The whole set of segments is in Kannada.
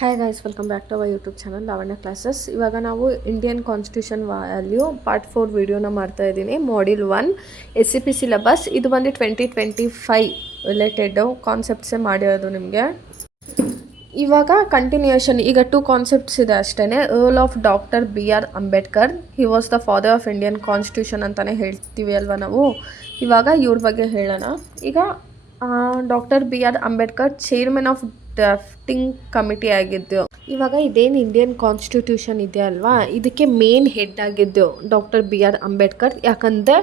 Hi guys, welcome back to our YouTube channel Lavanya classes. ಇವಾಗ ನಾವು ಇಂಡಿಯನ್ ಕಾನ್ಸ್ಟಿಟ್ಯೂಷನ್ ವ್ಯಾಲ್ಯೂ ಪಾರ್ಟ್ 4 ವಿಡಿಯೋನ ಮಾಡ್ತಾ ಇದ್ದೀನಿ. Module 1 SCP syllabus. ಇದು ಬಂದು 2025 ರಿಲೇಟೆಡ್ ಕಾನ್ಸೆಪ್ಟ್ಸೇ ಮಾಡಿರೋದು ನಿಮಗೆ. ಇವಾಗ ಕಂಟಿನ್ಯೂಯೇಷನ್, ಈಗ 2 ಕಾನ್ಸೆಪ್ಟ್ಸ್ ಇದೆ ಅಷ್ಟೇ. Role of doctor BR Ambedkar, he was the father of Indian constitution ಅಂತಲೇ ಹೇಳ್ತೀವಿ ಅಲ್ವಾ ನಾವು. ಇವಾಗ ಇವ್ರ ಬಗ್ಗೆ ಹೇಳೋಣ. ಈಗ doctor BR Ambedkar chairman of drafting committee ಆಗಿದ್ದು. ಇವಾಗ ಇದೇನು ಇಂಡಿಯನ್ ಕಾನ್ಸ್ಟಿಟ್ಯೂಷನ್ ಇದೆ ಅಲ್ವಾ, ಇದಕ್ಕೆ ಮೇನ್ ಹೆಡ್ ಆಗಿದ್ದು ಡಾಕ್ಟರ್ BR ಅಂಬೇಡ್ಕರ್. ಯಾಕಂದರೆ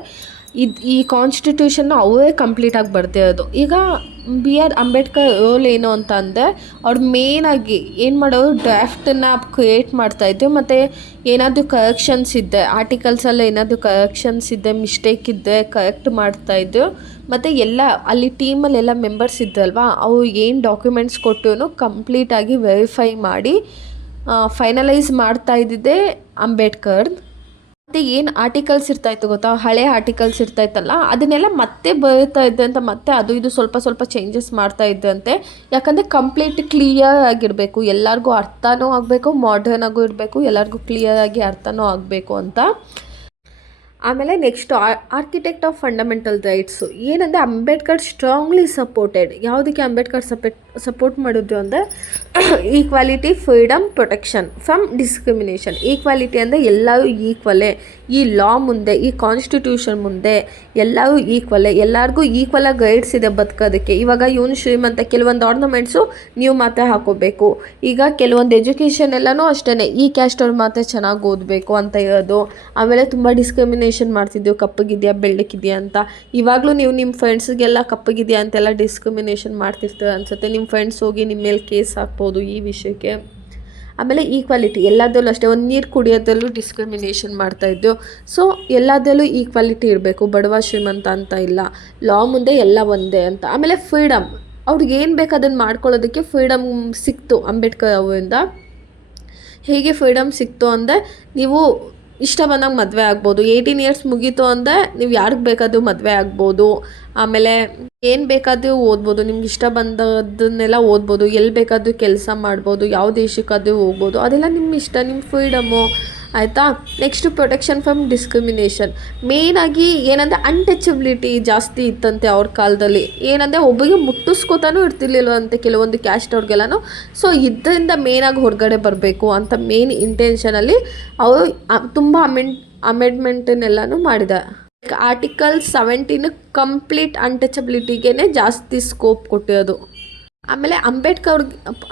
ಈ ಕಾನ್ಸ್ಟಿಟ್ಯೂಷನ್ನ ಅವರೇ ಕಂಪ್ಲೀಟಾಗಿ ಬರ್ತಿರೋದು. ಈಗ BR ಅಂಬೇಡ್ಕರ್ ರೋಲ್ ಏನು ಅಂತ ಅಂದರೆ, ಅವ್ರು ಮೇನಾಗಿ ಏನು ಮಾಡೋರು, ಡ್ರಾಫ್ಟನ್ನು ಕ್ರಿಯೇಟ್ ಮಾಡ್ತಾಯಿದ್ರು. ಮತ್ತು ಏನಾದರೂ ಕರೆಕ್ಷನ್ಸ್ ಇದ್ದೆ, ಆರ್ಟಿಕಲ್ಸಲ್ಲಿ ಏನಾದರೂ ಕರೆಕ್ಷನ್ಸ್ ಇದ್ದೆ, ಮಿಸ್ಟೇಕ್ ಇದ್ದರೆ ಕರೆಕ್ಟ್ ಮಾಡ್ತಾಯಿದ್ರು. ಮತ್ತು ಎಲ್ಲ ಅಲ್ಲಿ ಟೀಮಲ್ಲೆಲ್ಲ ಮೆಂಬರ್ಸ್ ಇದ್ದಲ್ವಾ, ಅವು ಏನು ಡಾಕ್ಯುಮೆಂಟ್ಸ್ ಕೊಟ್ಟು ಕಂಪ್ಲೀಟಾಗಿ ವೆರಿಫೈ ಮಾಡಿ ಫೈನಲೈಸ್ ಮಾಡ್ತಾ ಇದ್ದಿದ್ದೆ ಅಂಬೇಡ್ಕರ್. ಮತ್ತು ಏನು ಆರ್ಟಿಕಲ್ಸ್ ಇರ್ತಾಯಿತ್ತು ಗೊತ್ತಾ, ಹಳೆ ಆರ್ಟಿಕಲ್ಸ್ ಇರ್ತಾಯಿತ್ತಲ್ಲ, ಅದನ್ನೆಲ್ಲ ಮತ್ತೆ ಬರೀತಾ ಇದ್ದಂತೆ, ಮತ್ತೆ ಅದು ಇದು ಸ್ವಲ್ಪ ಚೇಂಜಸ್ ಮಾಡ್ತಾ ಇದ್ದಂತೆ. ಯಾಕಂದರೆ ಕಂಪ್ಲೀಟ್ ಕ್ಲಿಯರ್ ಆಗಿರಬೇಕು, ಎಲ್ಲರಿಗೂ ಅರ್ಥನೂ ಆಗಬೇಕು, ಮಾಡರ್ನ್ ಆಗೂ ಇರಬೇಕು, ಎಲ್ಲರಿಗೂ ಕ್ಲಿಯರ್ ಆಗಿ ಅರ್ಥನೂ ಆಗಬೇಕು ಅಂತ. ಆಮೇಲೆ next architect of fundamental rights ಏನಂದರೆ, ಅಂಬೇಡ್ಕರ್ ಸ್ಟ್ರಾಂಗ್ಲಿ ಸಪೋರ್ಟೆಡ್. ಯಾವುದಕ್ಕೆ ಅಂಬೇಡ್ಕರ್ ಸಪೋರ್ಟ್ ಮಾಡಿದ್ರು ಅಂದರೆ, equality, freedom, protection from discrimination. Equality ಅಂದರೆ ಎಲ್ಲರೂ ಈಕ್ವಲೇ, ಈ ಲಾ ಮುಂದೆ, ಈ ಕಾನ್ಸ್ಟಿಟ್ಯೂಷನ್ ಮುಂದೆ ಎಲ್ಲರೂ ಈಕ್ವಲೇ, ಎಲ್ಲರಿಗೂ ಈಕ್ವಲಾಗಿ ಗೈಡ್ಸ್ ಇದೆ ಬದುಕೋದಕ್ಕೆ. ಇವಾಗ ಇವನು ಶ್ರೀಮಂತ, ಕೆಲವೊಂದು ಆರ್ನಮೆಂಟ್ಸು ನೀವು ಮಾತ್ರ ಹಾಕೋಬೇಕು. ಈಗ ಕೆಲವೊಂದು ಎಜುಕೇಷನ್ ಎಲ್ಲನೂ ಅಷ್ಟೇ, ಈ ಕ್ಯಾಸ್ಟ್ ಅವ್ರು ಮಾತ್ರ ಚೆನ್ನಾಗಿ ಓದಬೇಕು ಅಂತ ಇರೋದು. ಆಮೇಲೆ ತುಂಬ ಡಿಸ್ಕ್ರಿಮಿನೇಷನ್ ಮಾಡ್ತಿದ್ದೆವು, ಕಪ್ಪಗಿದೆಯಾ ಬೆಳ್ಳಕ್ಕಿದೆಯಾ ಅಂತ. ಇವಾಗಲೂ ನೀವು ನಿಮ್ಮ ಫ್ರೆಂಡ್ಸ್ಗೆಲ್ಲ ಕಪ್ಪಗಿದೆಯಾ ಅಂತೆಲ್ಲ ಡಿಸ್ಕ್ರಿಮಿನೇಷನ್ ಮಾಡ್ತಿರ್ತಾರೆ ಅನಿಸುತ್ತೆ. ನಿಮ್ಮ ಫ್ರೆಂಡ್ಸ್ ಹೋಗಿ ನಿಮ್ಮ ಮೇಲೆ ಕೇಸ್ ಹಾಕ್ಬೋದು ಈ ವಿಷಯಕ್ಕೆ. ಆಮೇಲೆ ಈಕ್ವಾಲಿಟಿ, ಎಲ್ಲದರಲ್ಲೂ ಅಷ್ಟೇ. ಒಂದು ನೀರು ಕುಡಿಯೋದ್ರಲ್ಲೂ ಡಿಸ್ಕ್ರಿಮಿನೇಷನ್ ಮಾಡ್ತಾಯಿದ್ದು. ಸೊ ಎಲ್ಲದರಲ್ಲೂ ಈಕ್ವಾಲಿಟಿ ಇರಬೇಕು, ಬಡವ ಶ್ರೀಮಂತ ಅಂತ ಇಲ್ಲ, ಲಾ ಮುಂದೆ ಎಲ್ಲ ಒಂದೇ ಅಂತ. ಆಮೇಲೆ ಫ್ರೀಡಮ್, ಅವ್ರಿಗೆ ಏನು ಬೇಕು ಅದನ್ನು ಮಾಡ್ಕೊಳ್ಳೋದಕ್ಕೆ ಫ್ರೀಡಮ್ ಸಿಕ್ತು ಅಂಬೇಡ್ಕರ್ ಅವರಿಂದ. ಹೇಗೆ ಫ್ರೀಡಮ್ ಸಿಕ್ತು ಅಂದರೆ, ನೀವು ಇಷ್ಟ ಬಂದಾಗ ಮದುವೆ ಆಗ್ಬೋದು, 18 ಇಯರ್ಸ್ ಮುಗೀತು ಅಂದರೆ ನೀವು ಯಾರಿಗೆ ಬೇಕಾದರೂ ಮದುವೆ ಆಗ್ಬೋದು. ಆಮೇಲೆ ಏನು ಬೇಕಾದರೂ ಓದ್ಬೋದು, ನಿಮ್ಗೆ ಇಷ್ಟ ಬಂದದನ್ನೆಲ್ಲ ಓದ್ಬೋದು, ಎಲ್ಲಿ ಬೇಕಾದರೂ ಕೆಲಸ ಮಾಡ್ಬೋದು, ಯಾವ ದೇಶಕ್ಕಾದರೂ ಹೋಗ್ಬೋದು. ಅದೆಲ್ಲ ನಿಮ್ಮ ಇಷ್ಟ, ನಿಮ್ಮ ಫ್ರೀಡಮ್ಮು, ಆಯಿತಾ. Next protection from discrimination. ಮೇಯ್ನಾಗಿ ಏನಂದರೆ ಅನ್ಟಚಬಿಲಿಟಿ ಜಾಸ್ತಿ ಇತ್ತಂತೆ ಅವ್ರ ಕಾಲದಲ್ಲಿ. ಏನಂದರೆ ಒಬ್ಬರಿಗೆ ಮುಟ್ಟಿಸ್ಕೋತಾನೂ ಇರ್ತಿರ್ಲಿಲ್ವಂತೆ ಕೆಲವೊಂದು ಕ್ಯಾಸ್ಟ್ ಅವ್ರಿಗೆಲ್ಲನೂ. ಸೊ ಇದರಿಂದ ಮೇಯ್ನಾಗಿ ಹೊರಗಡೆ ಬರಬೇಕು ಅಂತ ಮೇನ್ ಇಂಟೆನ್ಷನಲ್ಲಿ ಅವರು ತುಂಬ ಅಮೆಂಡ್ಮೆಂಟನ್ನೆಲ್ಲನೂ ಮಾಡಿದ. ಆರ್ಟಿಕಲ್ 17 ಕಂಪ್ಲೀಟ್ ಅನ್ಟಚಬಿಲಿಟಿಗೆ ಜಾಸ್ತಿ ಸ್ಕೋಪ್ ಕೊಟ್ಟಿರೋದು. ಆಮೇಲೆ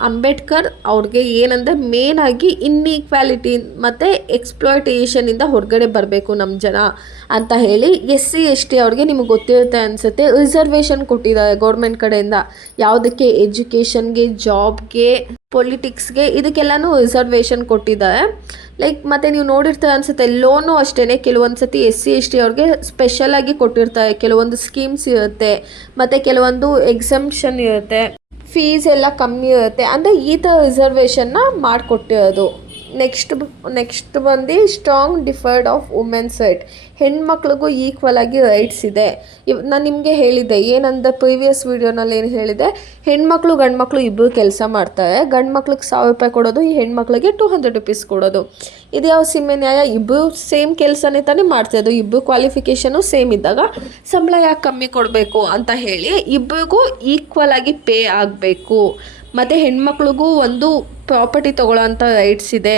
ಅಂಬೇಡ್ಕರ್ ಅವ್ರಿಗೆ ಏನಂದರೆ ಮೇನಾಗಿ ಇನ್ಈಕ್ವಾಲಿಟಿ ಮತ್ತು ಎಕ್ಸ್ಪ್ಲಾಯ್ಟೇಷನಿಂದ ಹೊರಗಡೆ ಬರಬೇಕು ನಮ್ಮ ಜನ ಅಂತ ಹೇಳಿ SC ST ಅವ್ರಿಗೆ ನಿಮಗೆ ಗೊತ್ತಿರುತ್ತೆ ಅನಿಸುತ್ತೆ, ರಿಸರ್ವೇಷನ್ ಕೊಟ್ಟಿದ್ದಾರೆ ಗೌರ್ಮೆಂಟ್ ಕಡೆಯಿಂದ. ಯಾವುದಕ್ಕೆ, ಎಜುಕೇಷನ್ಗೆ, ಜಾಬ್ಗೆ, ಪೊಲಿಟಿಕ್ಸ್ಗೆ, ಇದಕ್ಕೆಲ್ಲನೂ ರಿಸರ್ವೇಷನ್ ಕೊಟ್ಟಿದ್ದಾರೆ. ಮತ್ತು ನೀವು ನೋಡಿರ್ತಾರೆ ಅನಿಸುತ್ತೆ, ಲೋನು ಅಷ್ಟೇ ಕೆಲವೊಂದು ಸತಿ SC ST ಅವ್ರಿಗೆ ಸ್ಪೆಷಲಾಗಿ ಕೊಟ್ಟಿರ್ತಾರೆ. ಕೆಲವೊಂದು ಸ್ಕೀಮ್ಸ್ ಇರುತ್ತೆ, ಮತ್ತು ಕೆಲವೊಂದು ಎಕ್ಸಂಪ್ಷನ್ ಇರುತ್ತೆ, ಫೀಸ್ ಎಲ್ಲ ಕಮ್ಮಿ ಇರುತ್ತೆ. ಅಂದರೆ ಈ ಥರ ರಿಸರ್ವೇಷನ್ನ ಮಾಡಿಕೊಟ್ಟಿರೋದು. ನೆಕ್ಸ್ಟ್ ಬಂದು strong deferred of women's right. ಹೆಣ್ಮಕ್ಳಿಗೂ ಈಕ್ವಲ್ ಆಗಿ ರೈಟ್ಸ್ ಇದೆ. ನಾನು ನಿಮಗೆ ಹೇಳಿದ್ದೆ, ಏನಂದರೆ ಪ್ರೀವಿಯಸ್ ವೀಡಿಯೋನಲ್ಲಿ ಏನು ಹೇಳಿದೆ, ಹೆಣ್ಮಕ್ಳು ಗಂಡು ಮಕ್ಕಳು ಇಬ್ಬರು ಕೆಲಸ ಮಾಡ್ತಾರೆ. ಗಂಡು ಮಕ್ಳಿಗೆ 1000 ರೂಪಾಯಿ ಕೊಡೋದು, ಈ ಹೆಣ್ಮಕ್ಳಿಗೆ 200 ರೂಪೀಸ್ ಕೊಡೋದು. ಇದು ಯಾವ ಸೀಮೆ ನ್ಯಾಯ? ಇಬ್ಬರು ಸೇಮ್ ಕೆಲಸನೇ ತಾನೇ ಮಾಡ್ತಾಯಿದ್ದು, ಇಬ್ಬರು ಕ್ವಾಲಿಫಿಕೇಷನು ಸೇಮ್ ಇದ್ದಾಗ ಸಂಬಳ ಯಾಕೆ ಕಮ್ಮಿ ಕೊಡಬೇಕು ಅಂತ ಹೇಳಿ ಇಬ್ಬರಿಗೂ ಈಕ್ವಲ್ ಆಗಿ ಪೇ ಆಗಬೇಕು. ಮತ್ತು ಹೆಣ್ಮಕ್ಳಿಗೂ ಒಂದು ಪ್ರಾಪರ್ಟಿ ತೊಗೊಳ್ಳೋ ಅಂಥ ರೈಟ್ಸ್ ಇದೆ.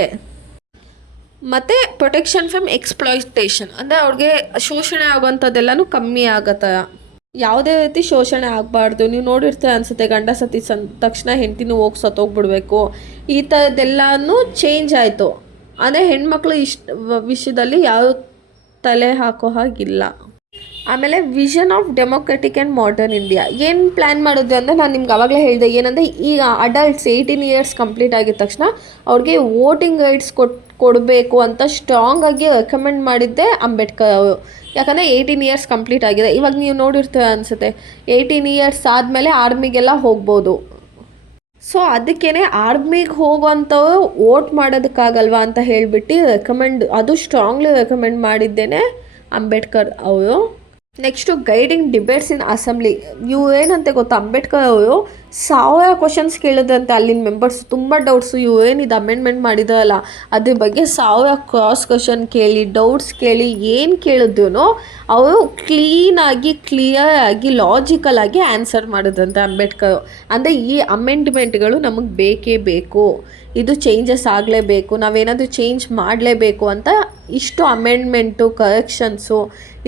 ಮತ್ತು ಪ್ರೊಟೆಕ್ಷನ್ ಫ್ರಮ್ ಎಕ್ಸ್ಪ್ಲಾಯ್ಟೇಷನ್, ಅಂದರೆ ಅವ್ರಿಗೆ ಶೋಷಣೆ ಆಗೋವಂಥದ್ದೆಲ್ಲನೂ ಕಮ್ಮಿ ಆಗತ್ತೆ. ಯಾವುದೇ ರೀತಿ ಶೋಷಣೆ ಆಗಬಾರ್ದು. ನೀವು ನೋಡಿರ್ತೀರ ಅನಿಸುತ್ತೆ, ಗಂಡ ಸತಿ ತಕ್ಷಣ ಹೆಂಡತಿನೂ ಹೋಗಿ ಸತ್ತೋಗ್ಬಿಡ್ಬೇಕು, ಈ ಥರದ್ದೆಲ್ಲನೂ ಚೇಂಜ್ ಆಯಿತು. ಅಂದರೆ ಹೆಣ್ಮಕ್ಳು ವಿಷಯದಲ್ಲಿ ಯಾವ ತಲೆ ಹಾಕೋ ಹಾಗಿಲ್ಲ. ಆಮೇಲೆ vision of democratic and modern India ಏನು ಪ್ಲ್ಯಾನ್ ಮಾಡಿದ್ರು ಅಂದರೆ, ನಾನು ನಿಮ್ಗೆ ಆವಾಗಲೇ ಹೇಳಿದೆ, ಏನಂದರೆ ಈಗ ಅಡಲ್ಟ್ಸ್ 18 ಇಯರ್ಸ್ ಕಂಪ್ಲೀಟ್ ಆಗಿದ ತಕ್ಷಣ ಅವ್ರಿಗೆ ವೋಟಿಂಗ್ ರೈಟ್ಸ್ ಕೊಡಬೇಕು ಅಂತ ಸ್ಟ್ರಾಂಗಾಗಿ ರೆಕಮೆಂಡ್ ಮಾಡಿದ್ದೆ ಅಂಬೇಡ್ಕರ್ ಅವರು. ಯಾಕಂದರೆ 18 ಇಯರ್ಸ್ ಕಂಪ್ಲೀಟ್ ಆಗಿದೆ. ಇವಾಗ ನೀವು ನೋಡಿರ್ತೀರ ಅನಿಸುತ್ತೆ, 18 ಇಯರ್ಸ್ ಆದಮೇಲೆ ಆರ್ಮಿಗೆಲ್ಲ ಹೋಗ್ಬೋದು. ಸೊ ಅದಕ್ಕೇ ಆರ್ಮಿಗೆ ಹೋಗುವಂಥವ್ರು ವೋಟ್ ಮಾಡೋದಕ್ಕಾಗಲ್ವಾ ಅಂತ ಹೇಳಿಬಿಟ್ಟು ಅದು ಸ್ಟ್ರಾಂಗ್ಲಿ ರೆಕಮೆಂಡ್ ಮಾಡಿದ್ದೇನೆ ಅಂಬೇಡ್ಕರ್ ಅವರು. ನೆಕ್ಸ್ಟು ಗೈಡಿಂಗ್ ಡಿಬೇಟ್ಸ್ ಇನ್ ಅಸೆಂಬ್ಲಿ. ಇವು ಏನಂತೆ ಗೊತ್ತಾ, ಅಂಬೇಡ್ಕರ್ ಅವರು 1000 ಕ್ವಶನ್ಸ್ ಕೇಳಿದ್ರಂತೆ ಅಲ್ಲಿನ ಮೆಂಬರ್ಸ್. ತುಂಬ ಡೌಟ್ಸು, ಇವು ಏನಿದು ಅಮೆಂಡ್ಮೆಂಟ್ ಮಾಡಿದಾರಲ್ಲ ಅದ್ರ ಬಗ್ಗೆ 1000 ಕ್ರಾಸ್ ಕ್ವಶನ್ ಕೇಳಿ, ಡೌಟ್ಸ್ ಕೇಳಿ, ಏನು ಕೇಳಿದ್ರು ಅವರು ಕ್ಲಿಯರ್ ಆಗಿ ಲಾಜಿಕಲ್ ಆಗಿ ಆನ್ಸರ್ ಮಾಡಿದ್ರಂತೆ ಅಂಬೇಡ್ಕರ್. ಅಂದರೆ ಈ ಅಮೆಂಡ್ಮೆಂಟ್ಗಳು ನಮಗೆ ಬೇಕೇ ಬೇಕು, ಇದು ಚೇಂಜಸ್ ಆಗಲೇಬೇಕು, ನಾವೇನಾದರೂ ಚೇಂಜ್ ಮಾಡಲೇಬೇಕು ಅಂತ ಇಷ್ಟು ಅಮೆಂಡ್ಮೆಂಟು, ಕರೆಕ್ಷನ್ಸು,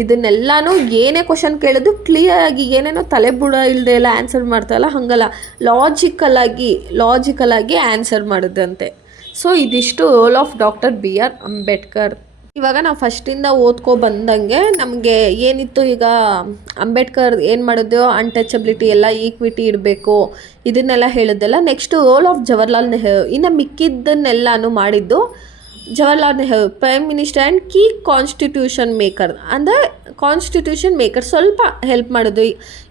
ಇದನ್ನೆಲ್ಲನೂ ಏನೇ ಕ್ವಶನ್ ಕೇಳಿದ್ರು ಕ್ಲಿಯರ್ ಆಗಿ, ಏನೇನೋ ತಲೆಬುಡ ಇಲ್ಲದೆ ಎಲ್ಲ ಆನ್ಸರ್ ಮಾಡ್ತಾರಲ್ಲ ಹಾಗಲ್ಲ, ಲಾಜಿಕಲ್ ಆಗಿ ಆನ್ಸರ್ ಮಾಡಿದಂತೆ. ಸೊ ಇದಿಷ್ಟು role of doctor BR Ambedkar. ಇವಾಗ ನಾವು ಫಸ್ಟಿಂದ ಓದ್ಕೊ ಬಂದಂಗೆ ನಮಗೆ ಏನಿತ್ತು, ಈಗ ಅಂಬೇಡ್ಕರ್ ಏನು ಮಾಡಿದ್ರು, ಅನ್ಟಚಬಿಲಿಟಿ ಎಲ್ಲ ಈಕ್ವಿಟಿ ಇರಬೇಕು, ಇದನ್ನೆಲ್ಲ ಹೇಳಿದ್ದೆಲ್ಲ. Next role of Jawaharlal Nehru. ಇನ್ನು ಮಿಕ್ಕಿದ್ದನ್ನೆಲ್ಲನೂ ಮಾಡಿದ್ದು Jawaharlal Nehru, prime minister and key constitution maker. ಅಂದರೆ ಕಾನ್ಸ್ಟಿಟ್ಯೂಷನ್ ಮೇಕರ್ ಸ್ವಲ್ಪ ಹೆಲ್ಪ್ ಮಾಡೋದು.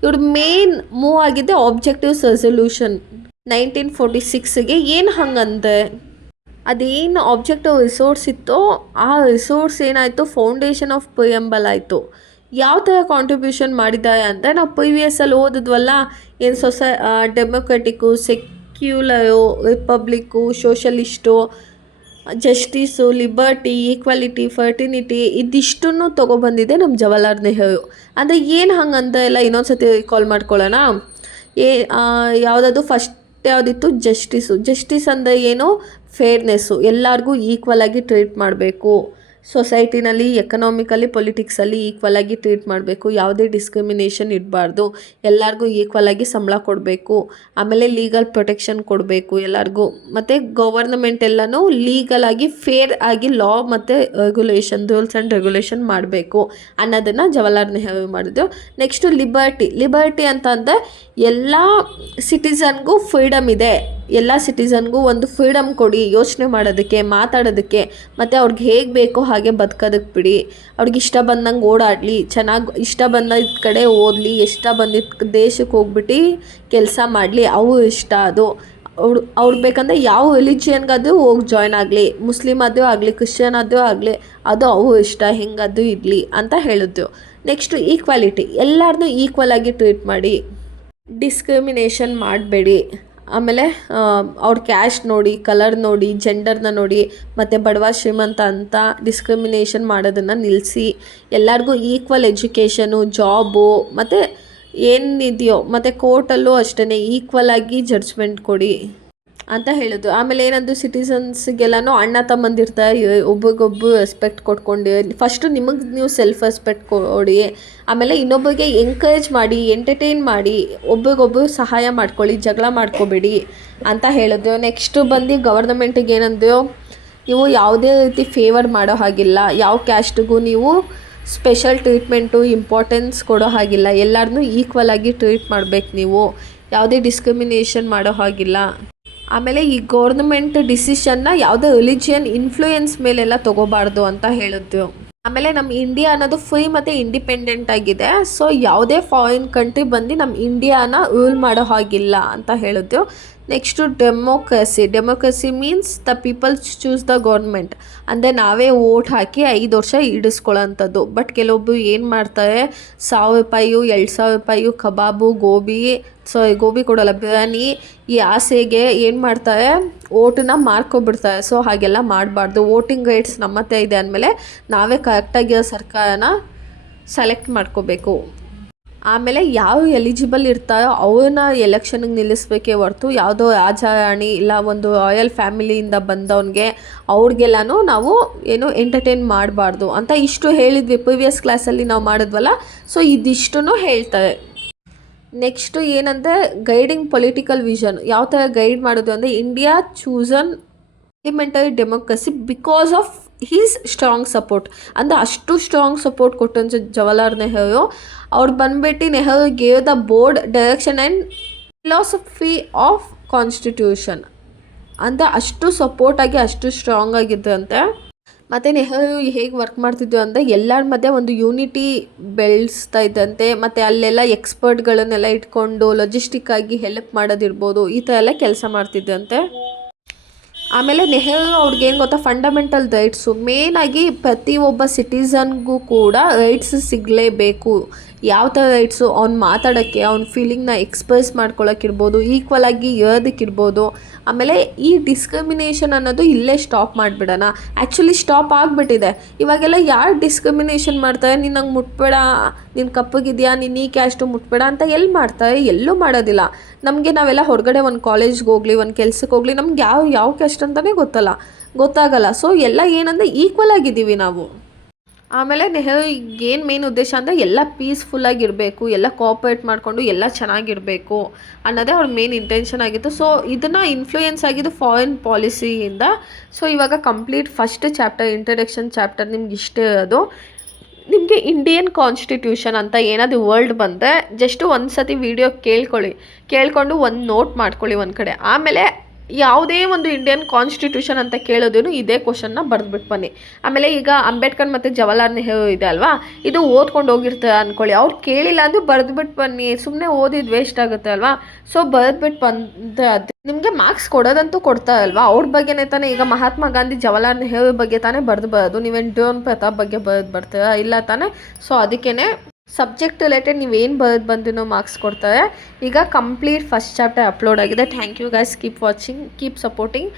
ಇವ್ರ ಮೇನ್ ಮೂವ್ ಆಗಿದ್ದೆ ಆಬ್ಜೆಕ್ಟಿವ್ಸ್ ರೆಸೊಲ್ಯೂಷನ್ 1946ಗೆ. ಏನು ಹಂಗಂದೆ, ಅದೇನು ಆಬ್ಜೆಕ್ಟಿವ್ ರಿಸೋರ್ಸ್ ಇತ್ತೋ ಆ ರಿಸೋರ್ಸ್ ಏನಾಯಿತು, ಫೌಂಡೇಶನ್ ಆಫ್ ಪ್ರಿಯಂಬಲ್ ಆಯಿತು. ಯಾವ ಥರ ಕಾಂಟ್ರಿಬ್ಯೂಷನ್ ಮಾಡಿದ್ದಾರೆ ಅಂದರೆ, ನಾವು ಪ್ರಿವಿಯಸ್ಸಲ್ಲಿ ಓದಿದ್ವಲ್ಲ, ಏನು ಡೆಮೊಕ್ರೆಟಿಕ್ಕು, ಸೆಕ್ಯುಲರು, ರಿಪಬ್ಲಿಕ್ಕು, ಸೋಷಲಿಸ್ಟು, ಜಸ್ಟಿಸು, ಲಿಬರ್ಟಿ, ಈಕ್ವಾಲಿಟಿ, ಫರ್ಟಿನಿಟಿ, ಇದಿಷ್ಟನ್ನು ತೊಗೊಬಂದಿದೆ ನಮ್ಮ ಜವಾಹರ್ಲಾಲ್ ನೆಹರು. ಅಂದರೆ ಏನು ಹಂಗಂತ ಎಲ್ಲ ಇನ್ನೊಂದು ಸತಿ ಕಾಲ್ ಮಾಡ್ಕೊಳ್ಳೋಣ. ಯಾವುದಾದ್ರು ಫಸ್ಟ್ ಯಾವುದಿತ್ತು, ಜಸ್ಟಿಸ್ ಅಂದರೆ ಏನು, ಫೇರ್ನೆಸ್ಸು, ಎಲ್ಲರಿಗೂ ಈಕ್ವಲ್ ಆಗಿ ಟ್ರೀಟ್ ಮಾಡಬೇಕು. ಸೊಸೈಟಿನಲ್ಲಿ, ಎಕನಾಮಿಕಲಿ, ಪೊಲಿಟಿಕ್ಸಲ್ಲಿ ಈಕ್ವಲ್ ಆಗಿ ಟ್ರೀಟ್ ಮಾಡಬೇಕು. ಯಾವುದೇ ಡಿಸ್ಕ್ರಿಮಿನೇಷನ್ ಇರಬಾರ್ದು, ಎಲ್ಲರಿಗೂ ಈಕ್ವಲ್ ಆಗಿ ಸಂಬಳ ಕೊಡಬೇಕು. ಆಮೇಲೆ ಲೀಗಲ್ ಪ್ರೊಟೆಕ್ಷನ್ ಕೊಡಬೇಕು ಎಲ್ಲರಿಗೂ. ಮತ್ತು ಗವರ್ನಮೆಂಟ್ ಎಲ್ಲನೂ ಲೀಗಲ್ ಆಗಿ, ಫೇರ್ ಆಗಿ ಲಾ ಮತ್ತು ರೂಲ್ಸ್ ಆ್ಯಂಡ್ ರೆಗ್ಯುಲೇಷನ್ ಮಾಡಬೇಕು ಅನ್ನೋದನ್ನು ಜವಾಹರ್ಲಾಲ್ ನೆಹರು ಮಾಡಿದ್ರು. ನೆಕ್ಸ್ಟು ಲಿಬರ್ಟಿ ಅಂತ ಅಂದರೆ ಎಲ್ಲ ಸಿಟಿಸನ್ಗೂ ಫ್ರೀಡಮ್ ಇದೆ, ಎಲ್ಲ ಸಿಟಿಸನ್ಗೂ ಒಂದು ಫ್ರೀಡಮ್ ಕೊಡಿ, ಯೋಚನೆ ಮಾಡೋದಕ್ಕೆ, ಮಾತಾಡೋದಕ್ಕೆ, ಮತ್ತು ಅವ್ರಿಗೆ ಹೇಗೆ ಬೇಕೋ ಹಾಗೆ ಬದುಕೋದಕ್ಕೆ ಬಿಡಿ. ಅವ್ರಿಗೆ ಇಷ್ಟ ಬಂದಂಗೆ ಓಡಾಡಲಿ, ಚೆನ್ನಾಗಿ ಇಷ್ಟ ಬಂದಿದ್ದ ಕಡೆ ಓದಲಿ, ಇಷ್ಟ ಬಂದಿದ್ದ ದೇಶಕ್ಕೆ ಹೋಗ್ಬಿಟ್ಟು ಕೆಲಸ ಮಾಡಲಿ, ಅವ್ರು ಇಷ್ಟ ಅದು. ಅವ್ರು ಬೇಕಂದ್ರೆ ಯಾವ ರಿಲಿಜಿಯನ್ಗಾದ್ರೂ ಹೋಗಿ ಜಾಯ್ನ್ ಆಗಲಿ, ಮುಸ್ಲಿಮ್ ಆದರೂ ಆಗಲಿ, ಕ್ರಿಶ್ಚಿಯನ್ ಆದರೂ ಆಗಲಿ, ಅದು ಅವ್ರು ಇಷ್ಟ, ಹೆಂಗಾದ್ರೂ ಇರಲಿ ಅಂತ ಹೇಳಿದ್ರು. ನೆಕ್ಸ್ಟು ಈಕ್ವಾಲಿಟಿ, ಎಲ್ಲರನ್ನೂ ಈಕ್ವಲ್ ಆಗಿ ಟ್ರೀಟ್ ಮಾಡಿ, ಡಿಸ್ಕ್ರಿಮಿನೇಷನ್ ಮಾಡಬೇಡಿ. ಆಮೇಲೆ ಅವ್ರ ಕ್ಯಾಸ್ಟ್ ನೋಡಿ, ಕಲರ್ ನೋಡಿ, ಜೆಂಡರ್ನ ನೋಡಿ, ಮತ್ತು ಬಡವ ಶ್ರೀಮಂತ ಅಂತ ಡಿಸ್ಕ್ರಿಮಿನೇಷನ್ ಮಾಡೋದನ್ನು ನಿಲ್ಲಿಸಿ, ಎಲ್ಲರಿಗೂ ಈಕ್ವಲ್ ಎಜುಕೇಷನು, ಜಾಬು, ಮತ್ತು ಏನಿದೆಯೋ, ಮತ್ತು ಕೋರ್ಟಲ್ಲೂ ಅಷ್ಟೇ ಈಕ್ವಲ್ ಆಗಿ ಜಡ್ಜ್ಮೆಂಟ್ ಕೊಡಿ ಅಂತ ಹೇಳಿದ್ರು. ಆಮೇಲೆ ಏನಂದ್ರು, ಸಿಟಿಸನ್ಸ್ಗೆಲ್ಲನೂ ಅಣ್ಣ ತಮ್ಮಂದಿರ್ತಾರೆ, ಒಬ್ರಿಗೊಬ್ಬರು ರೆಸ್ಪೆಕ್ಟ್ ಕೊಟ್ಕೊಂಡು, ಫಸ್ಟು ನಿಮಗೆ ನೀವು ಸೆಲ್ಫ್ ರೆಸ್ಪೆಕ್ಟ್ ಕೊಡಿ, ಆಮೇಲೆ ಇನ್ನೊಬ್ಬರಿಗೆ ಎಂಕರೇಜ್ ಮಾಡಿ, ಎಂಟರ್ಟೈನ್ ಮಾಡಿ, ಒಬ್ರಿಗೊಬ್ಬರು ಸಹಾಯ ಮಾಡ್ಕೊಳ್ಳಿ, ಜಗಳ ಮಾಡ್ಕೋಬೇಡಿ ಅಂತ ಹೇಳಿದ್ರು. ನೆಕ್ಸ್ಟು ಬಂದು ಗವರ್ನಮೆಂಟಿಗೆ ಏನಂದ್ರು, ನೀವು ಯಾವುದೇ ರೀತಿ ಫೇವರ್ ಮಾಡೋ ಹಾಗಿಲ್ಲ, ಯಾವ ಕ್ಯಾಸ್ಟಿಗೂ ನೀವು ಸ್ಪೆಷಲ್ ಟ್ರೀಟ್ಮೆಂಟು, ಇಂಪಾರ್ಟೆನ್ಸ್ ಕೊಡೋ ಹಾಗಿಲ್ಲ, ಎಲ್ಲರನ್ನೂ ಈಕ್ವಲ್ ಆಗಿ ಟ್ರೀಟ್ ಮಾಡಬೇಕು, ನೀವು ಯಾವುದೇ ಡಿಸ್ಕ್ರಿಮಿನೇಷನ್ ಮಾಡೋ ಹಾಗಿಲ್ಲ. ಆಮೇಲೆ ಈ ಗೌರ್ನಮೆಂಟ್ ಡಿಸಿಷನ್ನ ಯಾವುದೇ ರಿಲಿಜಿಯನ್ ಇನ್ಫ್ಲೂಯೆನ್ಸ್ ಮೇಲೆಲ್ಲ ತೊಗೋಬಾರ್ದು ಅಂತ ಹೇಳಿದ್ರು. ಆಮೇಲೆ ನಮ್ಮ ಇಂಡಿಯಾ ಅನ್ನೋದು ಫ್ರೀ ಮತ್ತು ಇಂಡಿಪೆಂಡೆಂಟ್ ಆಗಿದೆ. ಸೊ ಯಾವುದೇ ಫಾರಿನ್ ಕಂಟ್ರಿ ಬಂದು ನಮ್ಮ ಇಂಡಿಯಾನ ರೂಲ್ ಮಾಡೋ ಹಾಗಿಲ್ಲ ಅಂತ ಹೇಳಿದ್ರು. Next democracy means the peoples choose the government. ಅಂದರೆ ನಾವೇ ವೋಟ್ ಹಾಕಿ 5 ವರ್ಷ ಇಡಿಸ್ಕೊಳ್ಳೋಂಥದ್ದು. ಬಟ್ ಕೆಲವೊಬ್ಬರು ಏನು ಮಾಡ್ತಾರೆ, 1000 ರೂಪಾಯಿ, 2000 ರೂಪಾಯಿ ಕಬಾಬು, ಗೋಬಿ ಕೊಡೋಲ್ಲ, ಬಿರಿಯಾನಿ, ಈ ಆಸೆಗೆ ಏನು ಮಾಡ್ತಾರೆ, ಓಟನ್ನ ಮಾರ್ಕೊಬಿಡ್ತಾರೆ. ಸೊ ಹಾಗೆಲ್ಲ ಮಾಡಬಾರ್ದು. ವೋಟಿಂಗ್ ರೈಟ್ಸ್ ನಮ್ಮ ಹತ್ರ ಇದೆ ಅಂದಮೇಲೆ ನಾವೇ ಕರೆಕ್ಟಾಗಿರೋ ಸರ್ಕಾರನ ಸೆಲೆಕ್ಟ್ ಮಾಡ್ಕೋಬೇಕು. ಆಮೇಲೆ ಯಾವ ಎಲಿಜಿಬಲ್ ಇರ್ತಾರೋ ಅವ್ರನ್ನ ಎಲೆಕ್ಷನ್ಗೆ ನಿಲ್ಲಿಸ್ಬೇಕೇ ಹೊರ್ತು ಯಾವುದೋ ರಾಜಾರಾಣಿ ಇಲ್ಲ ಒಂದು ರಾಯಲ್ ಫ್ಯಾಮಿಲಿಯಿಂದ ಬಂದವನಿಗೆ ಅವ್ರಿಗೆಲ್ಲನೂ ನಾವು ಏನು ಎಂಟರ್ಟೈನ್ ಮಾಡಬಾರ್ದು ಅಂತ ಇಷ್ಟು ಹೇಳಿದ್ವಿ. ಪ್ರಿವಿಯಸ್ ಕ್ಲಾಸಲ್ಲಿ ನಾವು ಮಾಡಿದ್ವಲ್ಲ, ಸೊ ಇದಿಷ್ಟೂ ಹೇಳ್ತಾರೆ. ನೆಕ್ಸ್ಟು ಏನಂದರೆ ಗೈಡಿಂಗ್ ಪೊಲಿಟಿಕಲ್ ವಿಷನ್. ಯಾವ ಥರ ಗೈಡ್ ಮಾಡೋದು ಅಂದರೆ, India chosen parliamentary democracy because of his strong support. ಅಂದರೆ ಅಷ್ಟು ಸ್ಟ್ರಾಂಗ್ ಸಪೋರ್ಟ್ ಕೊಟ್ಟಂತ ಜವಾಹರ್ಲಾಲ್ ನೆಹರು ಅವ್ರು ಬಂದ್ಬಿಟ್ಟು, Nehru gave the board direction and philosophy of constitution. ಅಂದರೆ ಅಷ್ಟು ಸಪೋರ್ಟಾಗಿ, ಅಷ್ಟು ಸ್ಟ್ರಾಂಗ್ ಆಗಿದ್ರಂತೆ. ಮತ್ತು ನೆಹರು ಹೇಗೆ ವರ್ಕ್ ಮಾಡ್ತಿದ್ರು ಅಂದರೆ, ಎಲ್ಲರ ಮಧ್ಯೆ ಒಂದು ಯೂನಿಟಿ ಬೆಳೆಸ್ತಾ ಇದ್ದಂತೆ. ಮತ್ತು ಅಲ್ಲೆಲ್ಲ ಎಕ್ಸ್ಪರ್ಟ್ಗಳನ್ನೆಲ್ಲ ಇಟ್ಕೊಂಡು ಲಾಜಿಸ್ಟಿಕ್ಕಾಗಿ ಹೆಲ್ಪ್ ಮಾಡೋದಿರ್ಬೋದು, ಈ ಥರ ಎಲ್ಲ ಕೆಲಸ ಮಾಡ್ತಿದ್ದಂತೆ. ಆಮೇಲೆ ನೆಹರು ಅವ್ರಿಗೇನು ಗೊತ್ತಾ, ಫಂಡಮೆಂಟಲ್ ರೈಟ್ಸು ಮೇಯ್ನಾಗಿ ಪ್ರತಿಯೊಬ್ಬ ಸಿಟಿಸನ್ಗೂ ಕೂಡ ರೈಟ್ಸ್ ಸಿಗಲೇಬೇಕು. ಯಾವ ಥರ ರೈಟ್ಸು, ಅವ್ನು ಮಾತಾಡೋಕ್ಕೆ, ಅವ್ನ ಫೀಲಿಂಗ್ನ ಎಕ್ಸ್ಪ್ರೆಸ್ ಮಾಡ್ಕೊಳ್ಳೋಕ್ಕಿರ್ಬೋದು, ಈಕ್ವಲ್ ಆಗಿ ಇರೋದಕ್ಕಿರ್ಬೋದು. ಆಮೇಲೆ ಈ ಡಿಸ್ಕ್ರಿಮಿನೇಷನ್ ಅನ್ನೋದು ಇಲ್ಲೇ ಸ್ಟಾಪ್ ಮಾಡಿಬಿಡೋಣ. ಆ್ಯಕ್ಚುಲಿ ಸ್ಟಾಪ್ ಆಗಿಬಿಟ್ಟಿದೆ. ಇವಾಗೆಲ್ಲ ಯಾರು ಡಿಸ್ಕ್ರಿಮಿನೇಷನ್ ಮಾಡ್ತಾರೆ, ನೀನು ನಂಗೆ ಮುಟ್ಬೇಡ, ನೀನು ಕಪ್ಪಗಿದೆಯಾ, ನೀನು ಈ ಕ್ಯಾಸ್ಟು ಮುಟ್ಬೇಡ ಅಂತ ಎಲ್ಲಿ ಮಾಡ್ತಾರೆ? ಎಲ್ಲೂ ಮಾಡೋದಿಲ್ಲ. ನಮಗೆ ನಾವೆಲ್ಲ ಹೊರಗಡೆ ಒಂದು ಕಾಲೇಜ್ಗೆ ಹೋಗಲಿ, ಒಂದು ಕೆಲ್ಸಕ್ಕೆ ಹೋಗಲಿ, ನಮ್ಗೆ ಯಾವ ಕ್ಯಾಸ್ಟ್ ಅಂತಲೇ ಗೊತ್ತಾಗಲ್ಲ. ಸೊ ಎಲ್ಲ ಏನಂದರೆ ಈಕ್ವಲ್ ಆಗಿದ್ದೀವಿ ನಾವು. ಆಮೇಲೆ ನೆಹರು ಏನು ಮೇನ್ ಉದ್ದೇಶ ಅಂದರೆ ಎಲ್ಲ ಪೀಸ್ಫುಲ್ಲಾಗಿರಬೇಕು, ಎಲ್ಲ ಕೋಆಪ್ರೇಟ್ ಮಾಡಿಕೊಂಡು ಎಲ್ಲ ಚೆನ್ನಾಗಿರಬೇಕು ಅನ್ನೋದೇ ಅವ್ರ ಮೇನ್ ಇಂಟೆನ್ಷನ್ ಆಗಿತ್ತು. ಸೊ ಇದನ್ನು ಇನ್ಫ್ಲೂಯೆನ್ಸ್ ಆಗಿದ್ದು ಫಾರಿನ್ ಪಾಲಿಸಿಯಿಂದ. ಸೊ ಇವಾಗ complete first chapter, introduction chapter ನಿಮ್ಗೆ ಇಷ್ಟ ಇರೋದು. ನಿಮಗೆ ಇಂಡಿಯನ್ ಕಾನ್ಸ್ಟಿಟ್ಯೂಷನ್ ಅಂತ ಏನಾದರೂ ವರ್ಡ್ ಬಂದರೆ ಜಸ್ಟ್ ಒಂದು ಸತಿ ವಿಡಿಯೋ ಕೇಳ್ಕೊಂಡು ಒಂದು ನೋಟ್ ಮಾಡ್ಕೊಳ್ಳಿ ಒಂದು ಕಡೆ. ಆಮೇಲೆ ಯಾವುದೇ ಒಂದು ಇಂಡಿಯನ್ ಕಾನ್ಸ್ಟಿಟ್ಯೂಷನ್ ಅಂತ ಕೇಳೋದೇನು ಇದೇ ಕ್ವಶನ್ನ ಬರೆದ್ಬಿಟ್ಟು ಬನ್ನಿ. ಆಮೇಲೆ ಈಗ ಅಂಬೇಡ್ಕರ್ ಮತ್ತು ಜವಾಹರ್ಲಾಲ್ ನೆಹರು ಇದೆ ಅಲ್ವಾ, ಇದು ಓದ್ಕೊಂಡು ಹೋಗಿರ್ತಾರೆ ಅಂದ್ಕೊಳ್ಳಿ. ಅವ್ರು ಕೇಳಿಲ್ಲ ಅಂದರೂ ಬರೆದ್ಬಿಟ್ಟು ಬನ್ನಿ, ಸುಮ್ಮನೆ ಓದಿದ್ದು ವೇಸ್ಟ್ ಆಗುತ್ತೆ ಅಲ್ವಾ. ಸೊ ಬರೆದ್ಬಿಟ್ಟು ಬಂದರೆ ಅದು ನಿಮಗೆ ಮಾರ್ಕ್ಸ್ ಕೊಡೋದಂತೂ ಕೊಡ್ತಾರಲ್ವಾ. ಅವ್ರ ಬಗ್ಗೆನೇ ತಾನೇ, ಈಗ ಮಹಾತ್ಮ ಗಾಂಧಿ ಜವಾಹರ್ಲಾಲ್ ನೆಹರು ಬಗ್ಗೆ ತಾನೇ ಬರೋದು. ನೀವೇನು ಡ್ರೋನ್ ಪ್ರತಾಪ್ ಬಗ್ಗೆ ಬರ್ತೀರಾ? ಇಲ್ಲ ತಾನೇ. ಸೊ ಅದಕ್ಕೇ ಸಬ್ಜೆಕ್ಟ್ ರಿಲೇಟೆಡ್ ನೀವೇನು ಬಂದಿನೋ ಮಾರ್ಕ್ಸ್ ಕೊಡ್ತಾರೆ. ಈಗ ಕಂಪ್ಲೀಟ್ ಫಸ್ಟ್ ಚಾಪ್ಟರ್ ಅಪ್ಲೋಡ್ ಆಗಿದೆ. Thank you guys, keep watching, keep supporting.